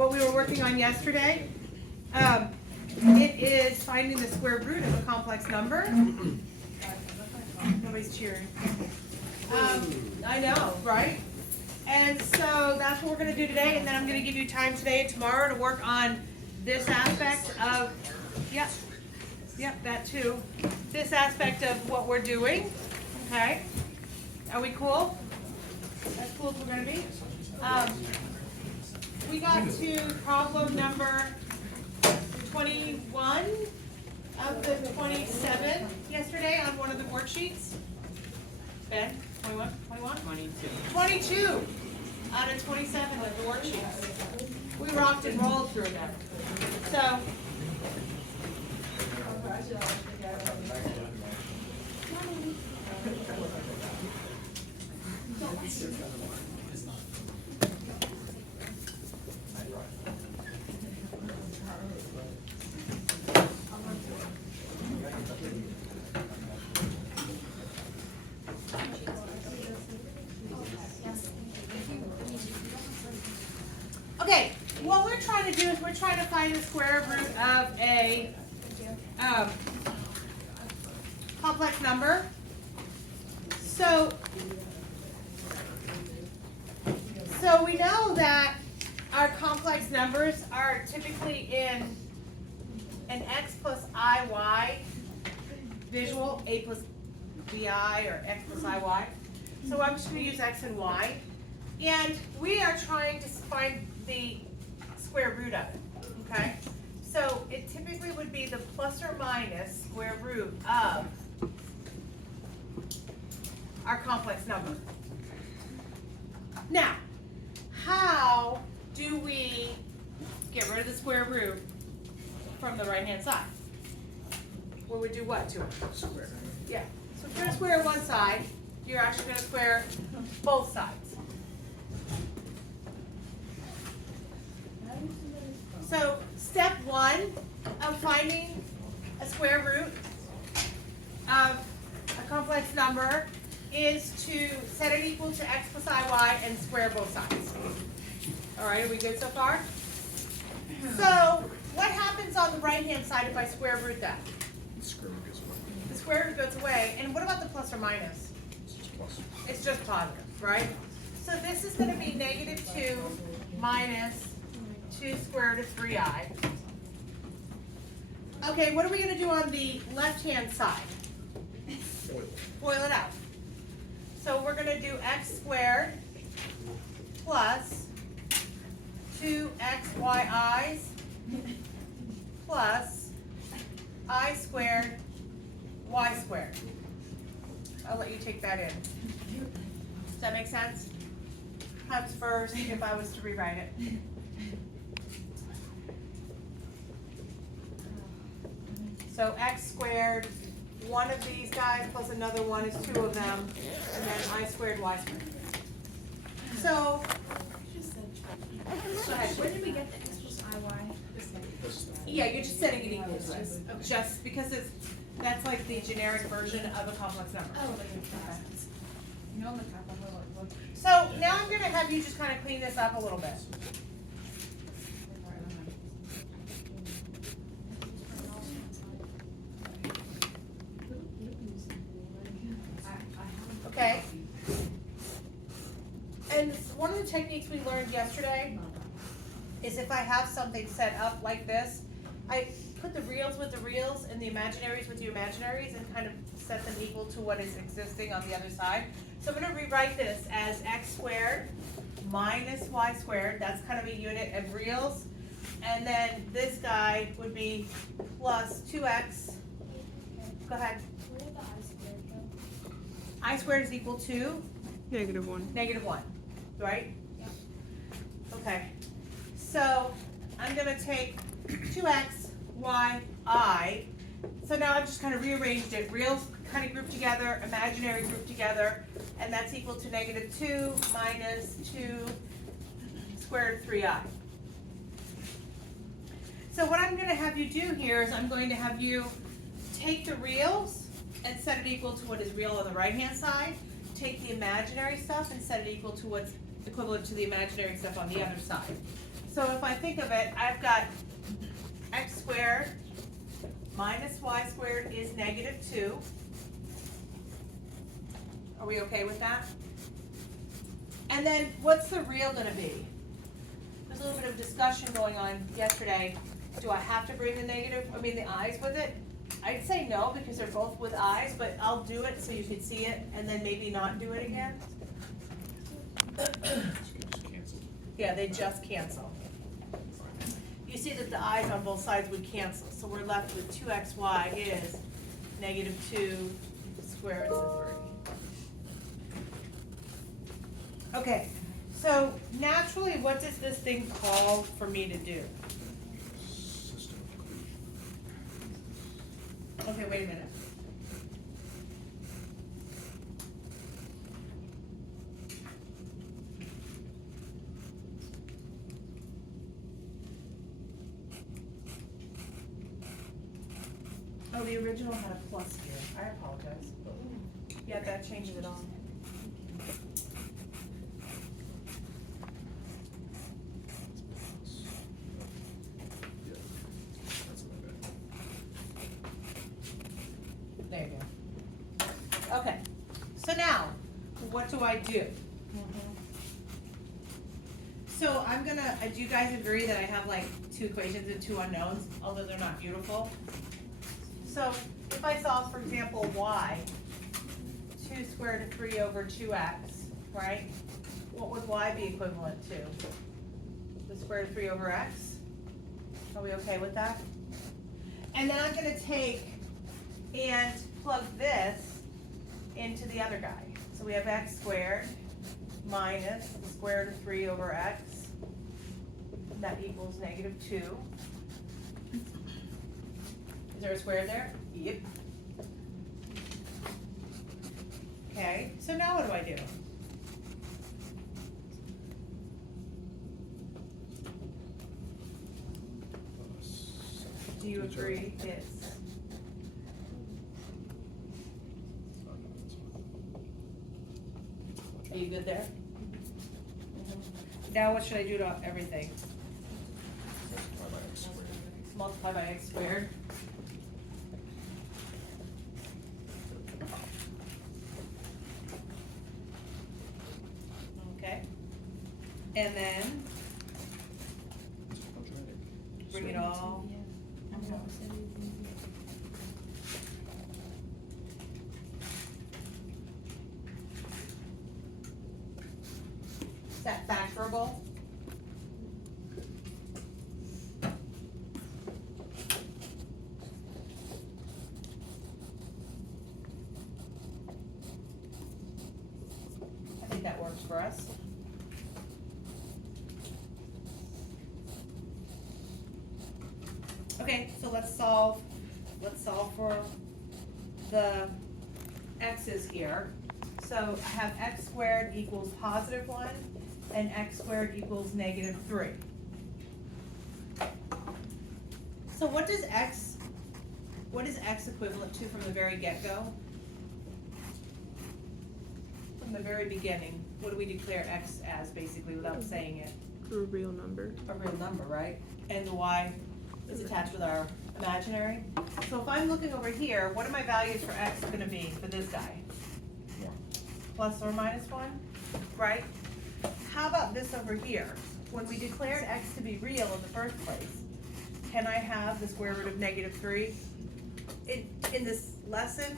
what we were working on yesterday. It is finding the square root of a complex number. Nobody's cheering. I know, right? And so that's what we're going to do today, and then I'm going to give you time today and tomorrow to work on this aspect of, yep, that too. This aspect of what we're doing, okay? Are we cool? As cool as we're going to be? We got to problem number 21 of the 27 yesterday on one of the worksheets. Ben, 21? 22 out of 27 of the worksheets. We rocked and rolled through them. So, okay, what we're trying to do is we're trying to find the square root of a complex number. So we know that our complex numbers are typically in an x plus iy visual, a plus bi, or x plus iy. So I'm just going to use x and y. And we are trying to find the square root of it, okay? So it typically would be the plus or minus square root of our complex number. Now, how do we get rid of the square root from the right-hand side? Well, we do what to it? Square. Yeah. So if you're going to square one side, you're actually going to square both sides. So step one of finding a square root of a complex number is to set it equal to x plus iy and square both sides. All right, are we good so far? So what happens on the right-hand side if I square root that? The square root goes away. The square root goes away. And what about the plus or minus? It's just plus. It's just positive, right? So this is going to be negative 2 minus 2 square root of 3i. Okay, what are we going to do on the left-hand side? Boil it out. So we're going to do x squared plus 2xyi's plus I squared y squared. I'll let you take that in. Does that make sense? Comes first if I was to rewrite it. So x squared, one of these guys plus another one is 2 of them, and then I squared y squared. So, go ahead. Where did we get the x plus iy? Yeah, you're just setting it equal to it. Just because that's like the generic version of a complex number. Oh, okay. You know, on the top, I'm gonna look. So now I'm going to have you just kind of clean this up a little bit. Okay. And one of the techniques we learned yesterday is if I have something set up like this, I put the reals with the reals and the imaginaries with the imaginaries and kind of set them equal to what is existing on the other side. So I'm going to rewrite this as x squared minus y squared. That's kind of a unit of reals. And then this guy would be plus 2x. Go ahead. Where did the I squared go? I squared is equal to Negative 1. negative 1, right? Yeah. Okay. So I'm going to take 2x, y, I. So now I've just kind of rearranged it. Reals kind of grouped together, imaginary grouped together, and that's equal to negative 2 minus 2 square root of 3i. So what I'm going to have you do here is I'm going to have you take the reals and set it equal to what is real on the right-hand side. Take the imaginary stuff and set it equal to what's equivalent to the imaginary stuff on the other side. So if I think of it, I've got x squared minus y squared is -2. Are we okay with that? And then what's the real gonna be? There's a little bit of discussion going on yesterday. Do I have to bring the i's with it? I'd say no, because they're both with i's, but I'll do it so you can see it and then maybe not do it again. Just cancel. Yeah, they just cancel. You see that the i's on both sides would cancel, so we're left with 2xy is -2 square roots of 3. Okay, so naturally, what does this thing call for me to do? System of Okay, wait a minute. Oh, the original had a plus here. I apologize. Yeah, that changes it all. Yeah. That's not bad. There you go. Okay, so now, what do I do? So I'm gonna, do you guys agree that I have like 2 equations and 2 unknowns, although they're not beautiful? So if I solve, for example, y, 2 square root of 3 over 2x, right? What would y be equivalent to? The square root of 3 over x? Are we okay with that? And then I'm gonna take and plug this into the other guy. So we have x squared minus the square root of 3 over x. That equals -2. Is there a square there? Yep. Okay, so now what do I do? Do you agree it's? Are you good there? Now what should I do to everything? Multiply by x Multiply by x squared. squared. Okay. And then bring it all. Is that factorable? I think that works for us. Okay, so let's solve for the x's here. So I have x squared equals +1 and x squared equals -3. So what is x equivalent to from the very get-go? From the very beginning, what do we declare x as basically without saying it? A real number. A real number, right? And the y is attached with our imaginary. So if I'm looking over here, what are my values for x gonna be for this guy? Plus or minus 1, right? How about this over here? When we declared x to be real in the first place, can I have the square root of -3? In this lesson,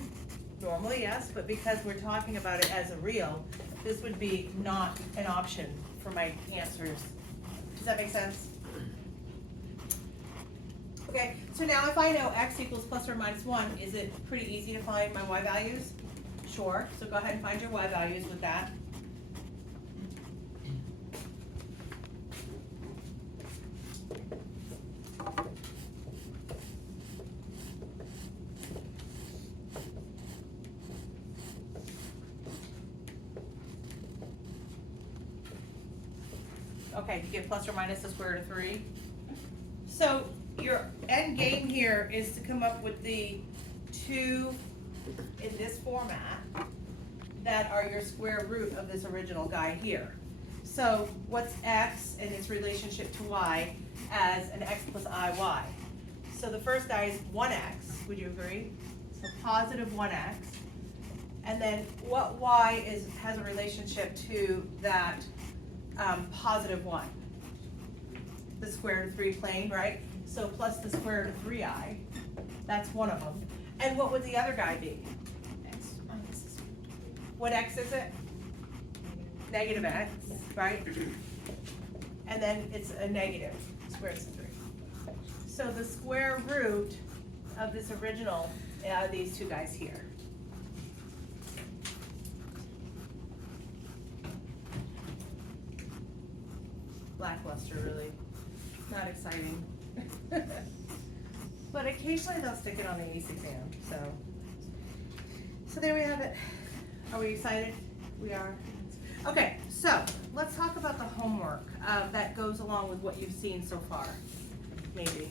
normally yes, but because we're talking about it as a real, this would be not an option for my answers. Does that make sense? Okay, so now if I know x equals plus or minus 1, is it pretty easy to find my y values? Sure, so go ahead and find your y values with that. Okay, you get plus or minus the square root of 3. So your end game here is to come up with the 2 in this format that are your square root of this original guy here. So what's x and its relationship to y as an x plus iy? So the first guy is 1x, would you agree? So positive 1x. And then what y has a relationship to that positive 1? The square root of 3 plane, right? So plus the square root of 3i, that's one of them. And what would the other guy be? What x is it? Negative x, right? And then it's a negative square root of 3. So the square root of this original, these two guys here. Lackluster, really. Not exciting. But occasionally they'll stick it on the Aice exam, so. So there we have it. Are we excited? We are. Okay, so let's talk about the homework that goes along with what you've seen so far, maybe.